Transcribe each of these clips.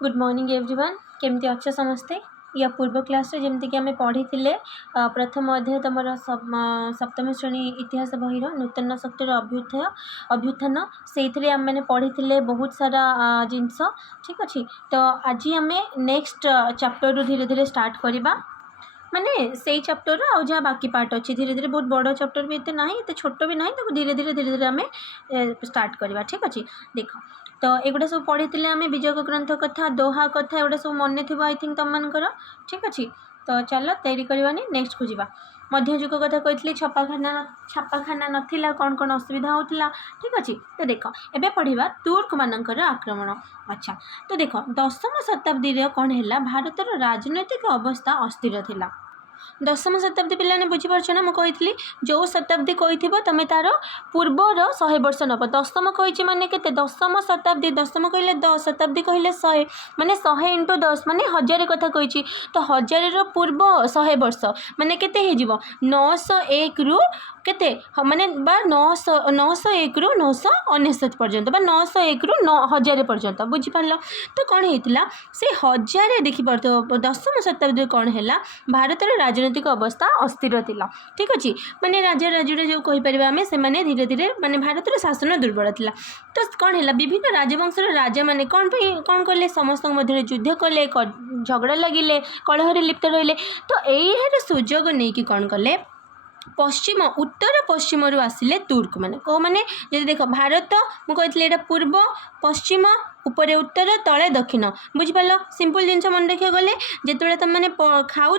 Good morning everyone केमती अच्छे समस्ते या पूर्व क्लास रे जमती कि आम पढ़ी प्रथम अध्याय तुम सप्तम श्रेणी इतिहास बही नूतन शक्तिर अभ्युत्थान से आम मैंने पढ़ी बहुत सारा जिनस ठीक अच्छे। तो आज आम नेक्स्ट चैप्टर धीरे धीरे स्टार्ट करवा माने से चैप्टर आ जहाँ बाकी पार्ट अच्छी धीरे धीरे बहुत बड़ चैप्टर भी ना ये छोट भी ना तो धीरे धीरे आम स्टार्ट करवा ठीक अच्छे। देख तो एगुड़ा सब पढ़ी आम विजय ग्रंथ कथा दोहा कथा एगुड़ा सब मन थी आई थिंक तुम मानकर ठीक अच्छे। तो चलो तैयारी करवानी नेक्स्ट को जावा। मध्ययुग कथा कही छापाखाना नाला कौन कौन असुविधा होता ठीक अच्छे। तो देख एबे पढ़ा तुर्क मानकर आक्रमण। अच्छा तो देख 10वीं शताब्दी कौन है भारतर राजनैतिक अवस्था अस्थिर थिला। 10वीं शताब्दी पे बुझीपार ना मुझे जो शताब्दी कही तुम तार पूर्वर 100 वर्ष नब 10वीं कही माने के 10वीं शताब्दी 10वीं कहले 10 शताब्दी कहले 100 माने 100 × 10 माने 1000 कथा कही तो 1000 पूर्व 100 वर्ष माने केते हे जीवो 901 रु केते माने 901 रु 999 पर्यंत 901 रु 1000 पर्यंत बुझीपार। तो कौन होता से 1000 देखिपार 10वीं शताब्दी कौन है भारतर राजनैतिक अवस्था अस्थिर थिला ठीक अच्छे। माने राजा राजुड़ा जो कहीपर आम से धीरे धीरे माने भारतर शासन दुर्बल थिला। तो कौन है विभिन्न राजवंशर राजा माने कौन कले समस्त मध्य युद्ध कले झगड़ा लगिले कलहरे लिप्त रहिले। तो यही सुजोग नहीं कि कौन कले पश्चिम उत्तर पश्चिम आसिले तुर्क माने को माने जदि देख भारत मुझे पूर्व पश्चिम ऊपर उत्तर तले दक्षिण बुझिपाल सिंपल जिनस मन रखा गले जिते तुम मैंने खाऊ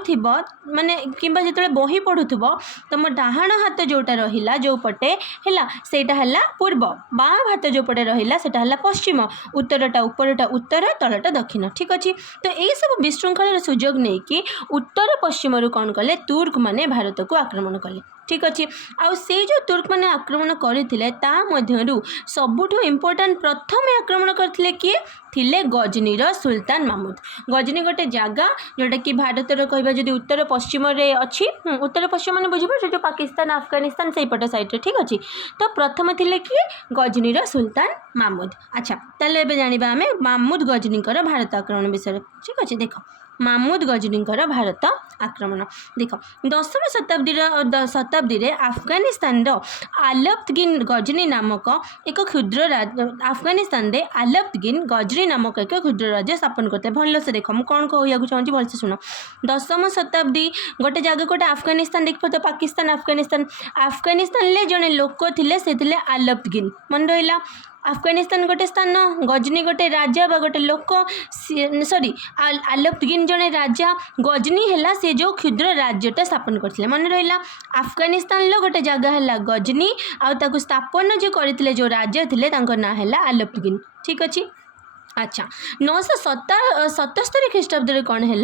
माने कि जो बही पढ़ुव तुम डाहाण हाथ जोटा रहा जो पटे है सेटा है पूर्व बाँ हाथ जो पटे रहा सेटा है पश्चिम उत्तरटा उपरटा उत्तर तलटा दक्षिण ठीक अच्छे। तो यही सब विशृंखलार सुजोग नहीं कि उत्तर पश्चिम कौन कले तुर्क माने भारत को आक्रमण कले ठीक अच्छे। आउ से जो तुर्क मैंने आक्रमण करते सबुठ इम्पोर्टाट प्रथम आक्रमण करते किए थिले गजनीर सुल्तान मामूद। गजनी गोटे जगह जोटा कि भारतर कहवा जदि उत्तर पश्चिम अच्छी उत्तर पश्चिम मैंने बुझे जो पाकिस्तान अफगानिस्तान से पट साइड ठीक अच्छे। तो प्रथम थिले किए गजनीर सुल्तान मामूद। अच्छा ताले जाना आम मामूद गजनीकर भारत आक्रमण विषय ठीक अच्छे। देख मामूद गजनीकर भारत आक्रमण देख 10वीं शताब्दी अफगानिस्तान आलप्तगिन गजनी नामक एक क्षुद्र अफगानिस्तान रे आलप्तगिन गजनी नामक एक क्षुद्र राज्य स्थापन करते भल से देख मुझे कौन कहूँ चाहूँगी भलसे शुण 10वीं शताब्दी गोटे जगह गोटे अफगानिस्तान देख तो पाकिस्तान अफगानिस्तान जड़े लोक थे आलप्तगिन मन रहा अफगानिस्तान गोटे स्थान गजनी गोटे राजा बा गोटे लोक सॉरी आलप्तगिन जड़े राजा गजनी है से जो क्षुद्र राज्यटा स्थापन करते मन रहा अफगानिस्तान गोटे जगह है गजनी आउ स्थापन जो करते जो राजा थे ना है आलप्तगिन ठीक अच्छे। अच्छा 977 ख्रीष्टाब्द कौन है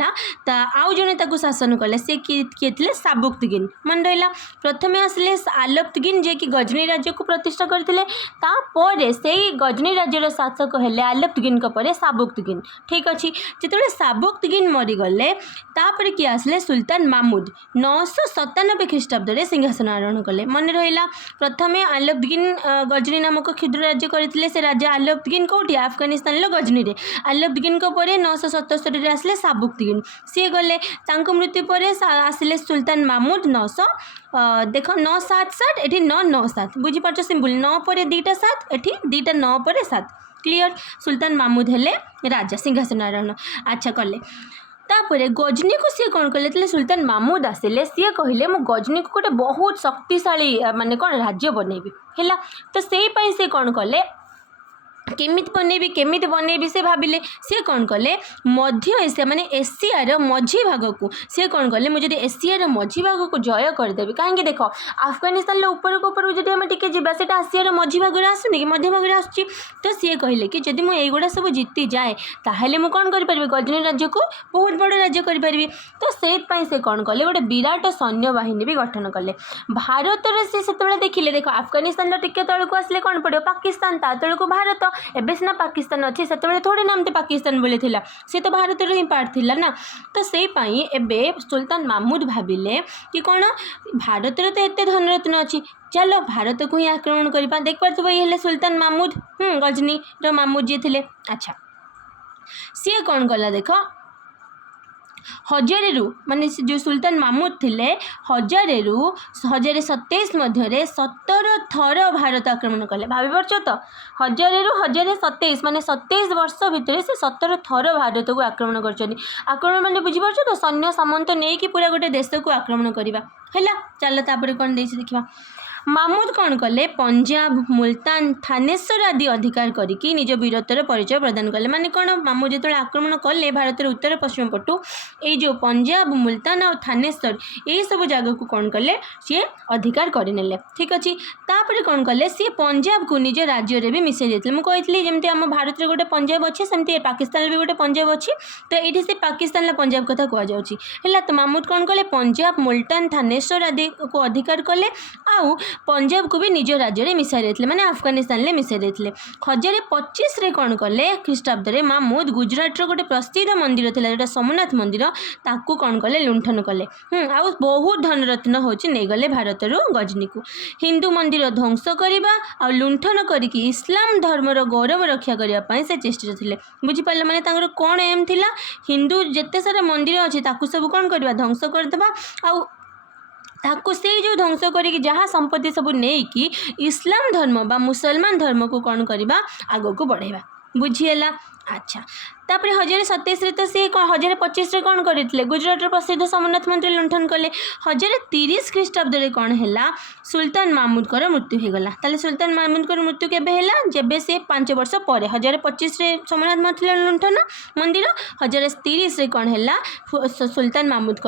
आउ जड़े शासन कले से किए थे साबुक्तगिन मन रहा प्रथमे आसिले आलप्तगिन जे कि गजनी राज्य को प्रतिष्ठा करते से गजनी राज्यर शासक है आलप्तगिन साबुक्तगिन ठीक अच्छे। जिते साबुक्तगिन मरीगले तापर किए आसिले सुल्तान मामूद 997 ख्रीष्टाब्द सिंहासन आरोहण कले मन रहा प्रथमे आलप्तगिन गजनी नामक क्षुद्र राज्य करते से राजा आलप्तगिन कौटी अफगानिस्तान गजनी रे आलप्तगिन को परे 977 आसिले साबुक्तगिन सी गले मृत्यु पर आसिले सुल्तान मामूद 900 देख 977 एटी 997 बुझीपार सिंपल 9 पर 2टा 7 एटी 2टा 9 पर 7 क्लियर। सुल्तान मामूद हेले राजा सिंहासन आरोहण अच्छा कले तापर गजनी को सी कौन कले सुल्तान मामूद आसिले सी कहले मु गजनी को गोटे बहुत शक्तिशाली माने कौन राज्य बनैबी है तो से कौन कले केमिति बनैबी से भाविले सी कौन कले मध्य एशिया माने एशियार मझी भाग को सी कौन कले मुझे एशियार मझी भाग को जय करदेवी कहीं देख अफगानिस्तान ऊपर को ऊपर जब आम टे जावा से एशियार मझी भाग आसुनी कि मध्य भाग आसूँ तो सी कहले कि जब मुझे युवा सब जीति जाए ताहले मु कौन करि परिबे गजनी राज्य को बहुत बड़ राज्य करि परिबी। तो से कौन कले गोटे विराट सैन्य बाहिनी भी गठन कले भारत से देखिले देख अफगानिस्तान टिके तलू आसिले कौन पड़ो पाकिस्तान ता तलू भारत एबे सिना पाकिस्तान अच्छे से थोड़े नाम पाकिस्तान बोले थिला सी तो भारत ही पार्ट थिला ना। तो से एबे सुल्तान मामूद भाविले कि कौन भारत तो एत धनरत्न अच्छी चलो भारत को ही आक्रमण करवा देख पार्थ ये सुल्तान मामूद गजनी मामूद जी थे। अच्छा सी कौन कला देख हजारू माने जो सुल्तान मामूद थिले 1027 मध्य 17 थर भारत आक्रमण कले भाभी पार्छ तो 1027 माने 27 वर्ष भितर से 17 थर भारत को आक्रमण करक्रमण माने बुझीपार तो सैन्य सामंत नहीं कि पूरा गोटे देश को आक्रमण करवा है। चल तापर कौन देखा मामूद कौन कले पंजाब मुल्तान थानेश्वर आदि अधिकार करके निज वीरतर परिचय प्रदान कले माने कौन मामूद जो आक्रमण कले भारत उत्तर पश्चिम पटू ये जो पंजाब मुल्तान और थानेश्वर ये सब जगह को कौन कले सी अधिकार करने ठीक अच्छे तापर कौन कले सी पंजाब को निज राज्य भी मिसई देते मुझे जमी आम भारत में गोटे पंजाब अच्छे सेमती पाकिस्तान भी गोटे पंजाब अच्छी तो ये से पाकिस्तान पंजाब कथा कहला तो मामूद कौन कले पंजाब मुल्तान थानेश्वर आदि को अधिकार कले आउ पंजाब को भी निज राज्य में मिसाई देते माने अफगानिस्तान में मिसाई देते 1025 कौन कले ख्रीष्टाब्द में मामूद गुजरात गोटे प्रसिद्ध मंदिर था जोटा सोमनाथ मंदिर ताकू कौन कले लुंठन कले आउ बहुत धनरत्न होची नहीं गले भारत गजनी को हिंदू मंदिर ध्वंस करवा आ लुंठन करके इस्लाम धर्मर गौरव रक्षा करने से चेष्टा थे बुझीपारे माने कौन एम थिला हिंदू जिते सारा मंदिर अच्छे ताकू सब कौन करवा ध्वंस करदेवा आउ ताकू से जो ध्वंस करके जहाँ संपत्ति सब नहीं कि इस्लाम धर्म बा मुसलमान धर्म को कौन करवा आग को बढ़ेवा बुझीगला। अच्छा तापर 1027 तो सी 1025 कौन करते गुजरात प्रसिद्ध सोमनाथ मंदिर लुंठन कले 1030 ख्रीष्टाब्द कौन है सुल्तान मामूद मृत्यु होगला ताले सुल्तान मामूद मृत्यु केबे जब से 5 वर्ष पर 1025 सोमनाथ मंदिर लुंठन मंदिर 1030 कौन है सुल्तान मामूद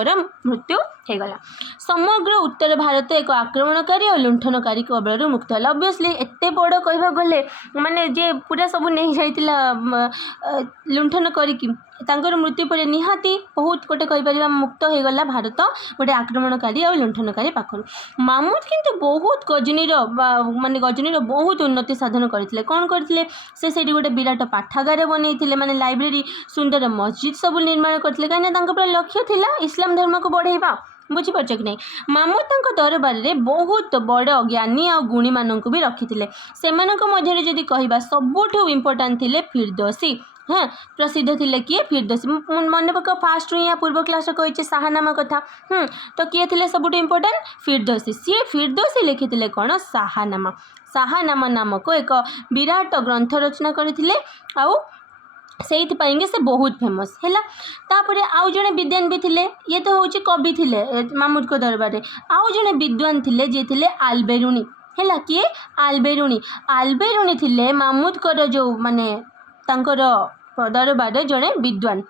मृत्यु होगला समग्र उत्तर भारत एक आक्रमणकारी और लुंठनकारी कबल मुक्त है ऑब्वियसली एत बड़ कह गले माने जे पूरा सब नहीं जाइतिला लुंठन करिकी तांकर मृत्यु पर निहाती बहुत गोटे कहीपर मुक्त हो गला भारत गोटे आक्रमणकारी और लुंठनकारी पाखर मामूद किंतु बहुत गजनी माने गजनी बहुत उन्नति साधन करते कौन करते से गोटे विराट पाठागार बनई माने लाइब्रेरी सुंदर मस्जिद सब निर्माण करते कहीं लक्ष्य थिला इस्लाम धर्म को बढ़ेवा बुझीपार कि नहीं मामूद दरबार में बहुत बड़ ज्ञानी आ गुणी मानक भी रखी से मध्य कहवा सबुठ इम्पोर्टाट थे फिरदौसी हाँ प्रसिद्ध थे किए फिरदौसी मन पक फास्ट यहाँ पूर्व क्लास कही शाहनामा कथा तो किए थे सबुठ इम्पोर्टाट फिरदौसी सी फिरदौसी लिखी कौन शाहनामा शाहनामा नामक एक विराट ग्रंथ रचना करते आउ से बहुत फेमस है तापर आउ जड़े विद्वान भी थिले ये तो हूँ कवि थिले मामूद को दरबार में आउ जड़े विद्वान थिले जे थिले आलबेरुनी है किए आलबेरुनी थिले मामूद को जो माने तांकर दरबार जड़े विद्वान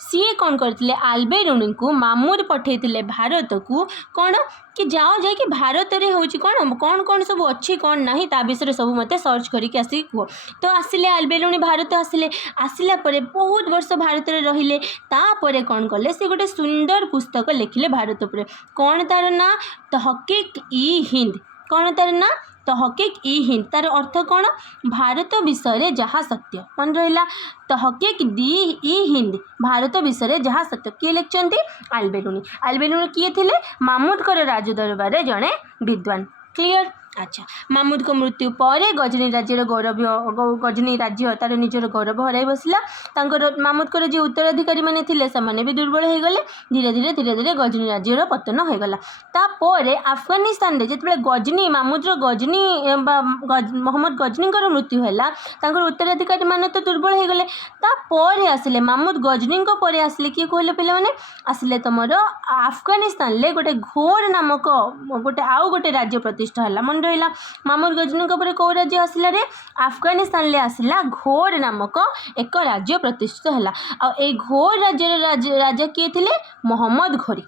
सी कौन करते आलबेरुनी को मामूद पठे भारत को कौन कि जाओ जाए कि भारत में हूँ कौन कौन कौन सब अच्छी कौन ना ता विषय सब मत सर्च करके आसिक कह तो आसिले आलबेरुनी भारत आसिला बहुत वर्ष भारत में रहिले तापर कौन कले से गोटे सुंदर पुस्तक लिखिले भारत पर कौन तार ना तहकीक ई हिंद कौन तार ना तहकीक ई हिंद तार अर्थ कौन भारत विषय जहाँ सत्य मन रहा तहकीक दी ई हिंद भारत विषय जहाँ सत्य किए लिखते आलबेरुनी किए थे मामूद को राज दरबार जड़े विद्वान क्लियर। अच्छा मामूद को मृत्यु पर गजनी राज्यर गौरव गजनी राज्य तार निजर गौरव हराई बसला मामूद को जो उत्तराधिकारी मैंने से भी दुर्बल हो गले धीरे धीरे धीरे धीरे गजनी राज्यर पतन होगला तापर अफगानिस्तान रे जिते गजनी मामूदर गजनी मोहम्मद गजनी मृत्यु है उत्तराधिकारी मान तो दुर्बल हो गले तापर आसिले मामूद गजनी पर आसिले किए कहले पे आसिले तुम अफगानिस्तान गोटे घोर नामक गोटे आउ गोटे राज्य प्रतिष्ठा है मन रहा मामूद गजनी पर कौ राज्य आसला रे अफगानिस्तान आसला घोर नामक एक राज्य प्रतिष्ठित है आ घोर राज्य राजा किए थे मोहम्मद घोरी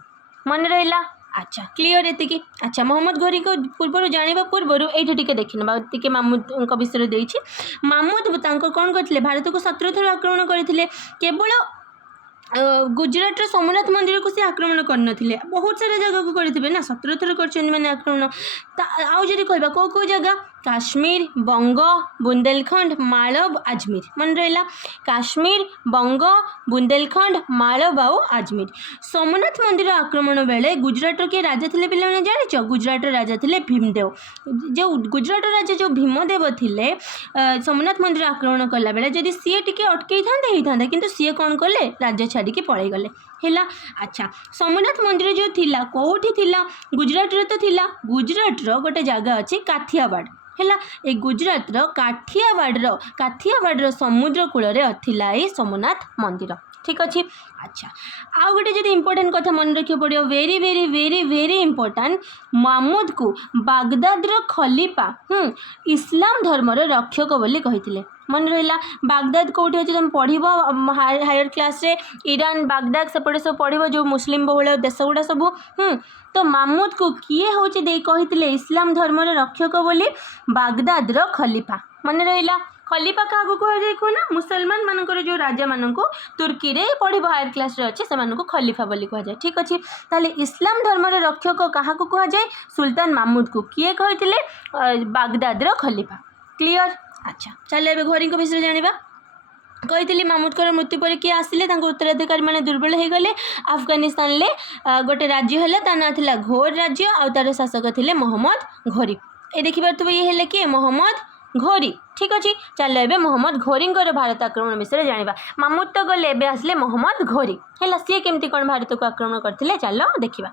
मन रहा। अच्छा क्लियर एति। अच्छा मोहम्मद घोरी को पूर्व जाना पूर्वर ये देखने मामूद विषय देती मामूद कौन करते भारत को 17 थर आक्रमण करते केवल गुजरात सोमनाथ मंदिर को सी आक्रमण करनथिले बहुत सारा जगह को करथिबे ना 17 थर करछन माने आक्रमण आउ जदी कहबा को जगह काश्मीर बंग बुंदेलखंड मालव आजमेर मन रहा काश्मीर बंग बुंदेलखंड मालव आउ आजमेर। सोमनाथ मंदिर आक्रमण बेले गुजरात के राजा थे पे जानिच गुजरात राजा थे भीमदेव जो गुजरात राजा जो भीमदेव थे सोमनाथ मंदिर आक्रमण कला बेले जदि सी टिके अटकई था किंतु सी कौन कले राज्य छाड़ी पलि गले है। अच्छा सोमनाथ मंदिर जो थिला कोठी थिला गुजरात रो तो थिला गुजरात रो गोटे जगह अच्छी काठियावाड़ है ए गुजरात रो काठियावाड़ समुद्र कूल थिला ए सोमनाथ मंदिर ठीक अच्छे। अच्छा आउ गोटे जब इम्पोर्टेंट कथा मन रखियो पड़ो very very very very important Mahmud को बागदाद रो खलीफा इस्लाम धर्मर रक्षक बोली कही मन रहा। बागदाद कौटी अच्छे तुम पढ़ हायर क्लास रे ईरान बागदाद सेपटे सब पढ़ जो मुस्लिम बहुल देश गुड़ा सब तो महमूद को किए हूँ कही इस्लाम धर्मर रक्षक बोली बागदाद रो खलीफा मन रहा। खलीफा क्या कहुए कहना मुसलमान मानकर जो राजा मान तुर्की रे पढ़ हायर क्लास रे अच्छे से खलीफा बोली कहुए ठीक अच्छे। ताले इस्लाम धर्मर रक्षक क्या कहुए सुल्तान महमूद को किए कही बागदाद रो खलीफा क्लियर। अच्छा चलो ए घोरी विषय जाना कही महमूद मृत्यु पर किए आसिले उत्तराधिकारी मैंने दुर्बल हो गले अफगानिस्तान ले गोटे राज्य है ता ना था घोर राज्य आउ तार शासक थे मोहम्मद घोरी ये देखिए ये है कि मोहम्मद घोरी ठीक अच्छे। चलो ए मोहम्मद घोरी भारत आक्रमण विषय जाना महमूद तो गले आसिले मोहम्मद घोरी है सी केमती कौन भारत को आक्रमण करते चलो देखा।